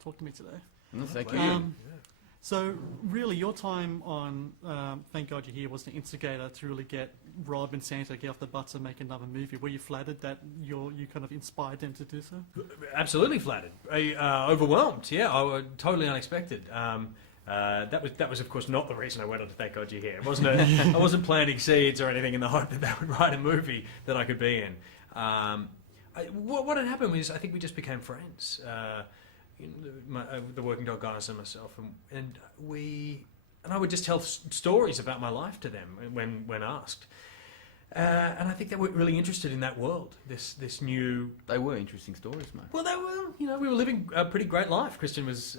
talk to me today. Thank you. So really, your time on Thank God You're Here was the instigator to really get Rob and Santa get off the butts and make another movie. Were you flattered that you kind of inspired them to do so? Absolutely flattered. Overwhelmed, yeah. Totally unexpected. That was of course not the reason I went on to Thank God You're Here. It wasn't I wasn't planting seeds or anything in the hope that they would write a movie that I could be in. What had happened was I think we just became friends. The Working Dog guys and myself, and I would just tell stories about my life to them when asked. And I think they were really interested in that world. This new. They were interesting stories, mate. Well, they were. We were living a pretty great life. Christian was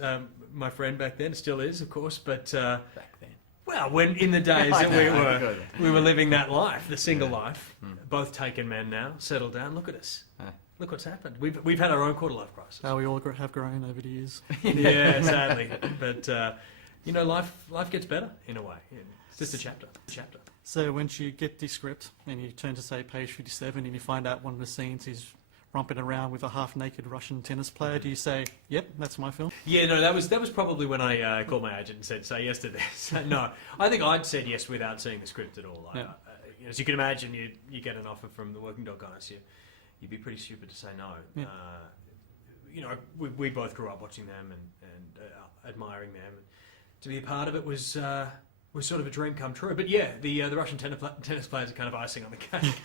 my friend back then, still is, of course. But back then. Well, when in the days that we were living that life, the single life, both taken men now, settled down. Look at us. Look what's happened. We've had our own quarter life crisis. We all have grown over the years. Yeah, sadly. But life gets better in a way. It's just a chapter. So once you get the script and you turn to say page 57 and you find out one of the scenes is romping around with a half-naked Russian tennis player, do you say, "Yep, that's my film"? Yeah, no, that was probably when I called my agent and said, "Say yes to this." No, I think I'd said yes without seeing the script at all. As you can imagine, you get an offer from the Working Dog guys, you'd be pretty stupid to say no. Yeah. We both grew up watching them and admiring them. And to be a part of it was sort of a dream come true. But yeah, the Russian tennis players are kind of icing on the cake.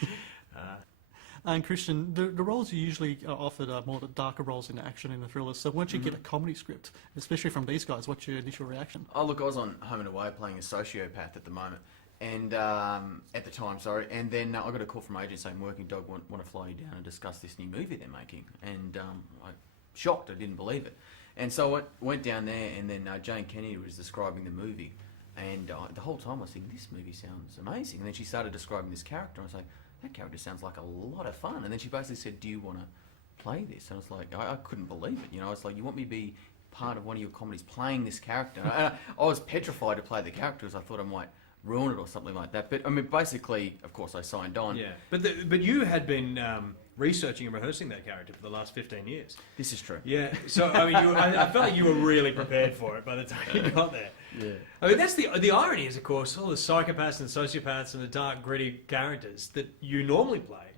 And Christian, the roles you usually are offered are more the darker roles in the action and the thrillers. So once you get a comedy script, especially from these guys, what's your initial reaction? Oh, look, I was on Home and Away playing a sociopath at the moment. And at the time, and then I got a call from an agent saying Working Dog want to fly you down and discuss this new movie they're making, and I shocked, I didn't believe it, and so I went down there, and then Jane Kennedy was describing the movie, and the whole time I was thinking, this movie sounds amazing, and then she started describing this character, and I was like, that character sounds like a lot of fun, and then she basically said, do you want to play this? And I was like, I couldn't believe it, it's like, you want me to be part of one of your comedies playing this character? And I was petrified to play the character, because I thought I might ruin it or something like that. But I mean, basically, of course, I signed on. Yeah, but you had been researching and rehearsing that character for the last 15 years. This is true. Yeah, so I mean, I felt like you were really prepared for it by the time you got there. Yeah. I mean, that's the irony is, of course, all the psychopaths and sociopaths and the dark, gritty characters that you normally play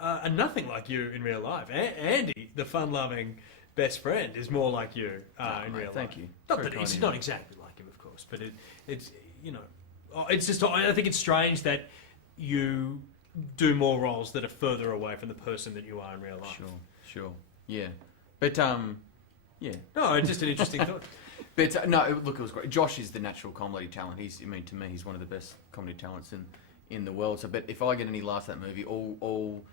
are nothing like you in real life. Andy, the fun-loving best friend, is more like you in real life. Thank you. Not that he's not exactly like him, of course, but it's it's just, I think it's strange that you do more roles that are further away from the person that you are in real life. Sure. Yeah. But, yeah. No, it's just an interesting thought. But, no, look, it was great. Josh is the natural comedy talent. To me, he's one of the best comedy talents in the world. So, but if I get any laughs at that movie, all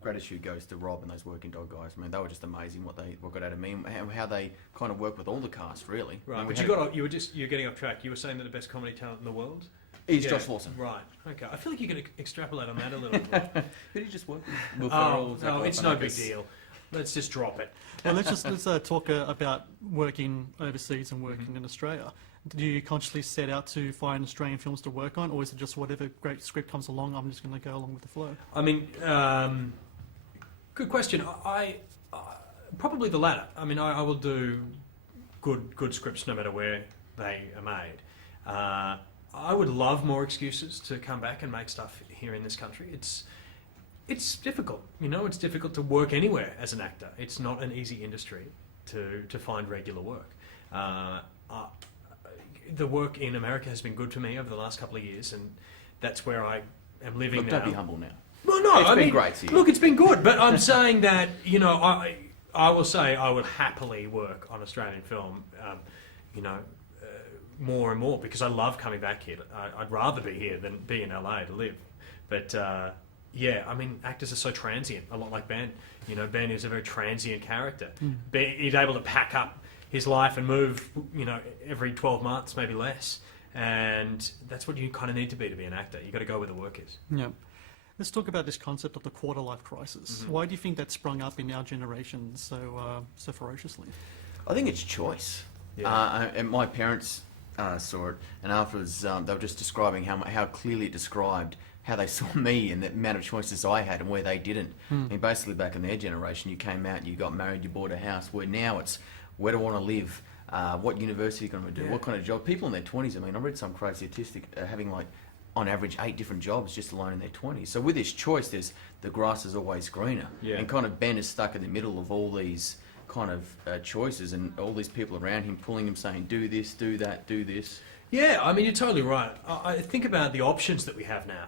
gratitude goes to Rob and those Working Dog guys. I mean, they were just amazing what got out of me and how they kind of work with all the cast, really. Right, I mean, but you're getting off track. You were saying that the best comedy talent in the world? He's Josh Lawson. Right, okay. I feel like you can extrapolate on that a little bit. Who did you just work with? Will No, Ferrell, it's no big deal. Let's just drop it. Well, let's talk about working overseas and working in Australia. Do you consciously set out to find Australian films to work on, or is it just whatever great script comes along, I'm just going to go along with the flow? I mean, good question. I probably the latter. I mean, I will do good scripts no matter where they are made. I would love more excuses to come back and make stuff here in this country. It's difficult, it's difficult to work anywhere as an actor. It's not an easy industry to find regular work. The work in America has been good for me over the last couple of years, and that's where I am living now. Don't be humble now. Well, no, it's been great to you. Look, it's been good, but I'm saying that, I will say I would happily work on Australian film, more and more, because I love coming back here. I'd rather be here than be in LA to live. But, yeah, I mean, actors are so transient, a lot like Ben. Ben is a very transient character. He's able to pack up his life and move, every 12 months, maybe less. And that's what you kind of need to be an actor. You've got to go where the work is. Yeah. Let's talk about this concept of the quarter-life crisis. Why do you think that sprung up in our generation so ferociously? I think it's choice. Yeah. And my parents saw it, and afterwards they were just describing how clearly it described how they saw me and the amount of choices I had and where they didn't. I mean, basically back in their generation, you came out, you got married, you bought a house. Where now it's where do I want to live, what university are you going to do, what kind of job. People in their 20s, I mean, I read some crazy statistic having like on average 8 different jobs just alone in their 20s. So with this choice, there's the grass is always greener, and kind of Ben is stuck in the middle of all these kind of choices and all these people around him pulling him saying, do this, do that, do this. Yeah, I mean, you're totally right. I think about the options that we have now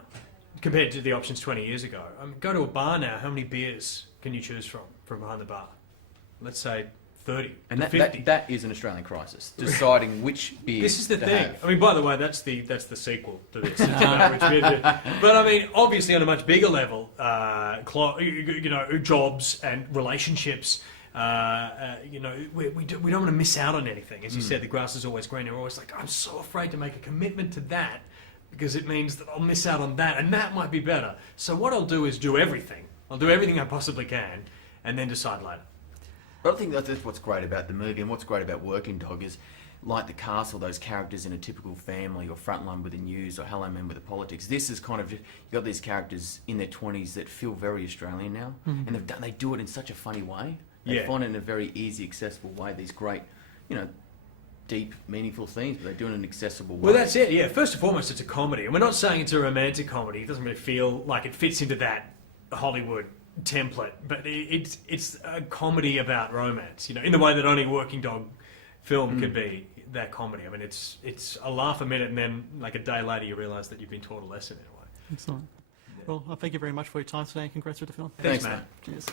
compared to the options 20 years ago. I mean, go to a bar now, how many beers can you choose from behind the bar? Let's say 30 and to 50. That is an Australian crisis, deciding which beer This is the to thing. have. I mean, by the way, that's the sequel to this. It's about which beer to do. But I mean, obviously on a much bigger level, jobs and relationships. We don't want to miss out on anything. As you said, the grass is always greener. We're always like, I'm so afraid to make a commitment to that because it means that I'll miss out on that, and that might be better. So what I'll do is do everything. I'll do everything I possibly can, and then decide later. But I think that's what's great about the movie, and what's great about Working Dog is, like the castle, those characters in a typical family or Frontline with the news or Hello Man with the politics. This is kind of just, you got these characters in their 20s that feel very Australian now, and they do it in such a funny way. They find it in a very easy, accessible way. These great, deep, meaningful themes, but they do it in an accessible way. Well, that's it. Yeah. First and foremost, it's a comedy, and we're not saying it's a romantic comedy. It doesn't really feel like it fits into that Hollywood template, but it's a comedy about romance. In the way that only Working Dog film could be that comedy. I mean, it's a laugh a minute, and then like a day later, you realise that you've been taught a lesson in a way. Excellent. Well, I thank you very much for your time today, and congrats with the film. Thanks, Thanks, Matt. mate. Cheers.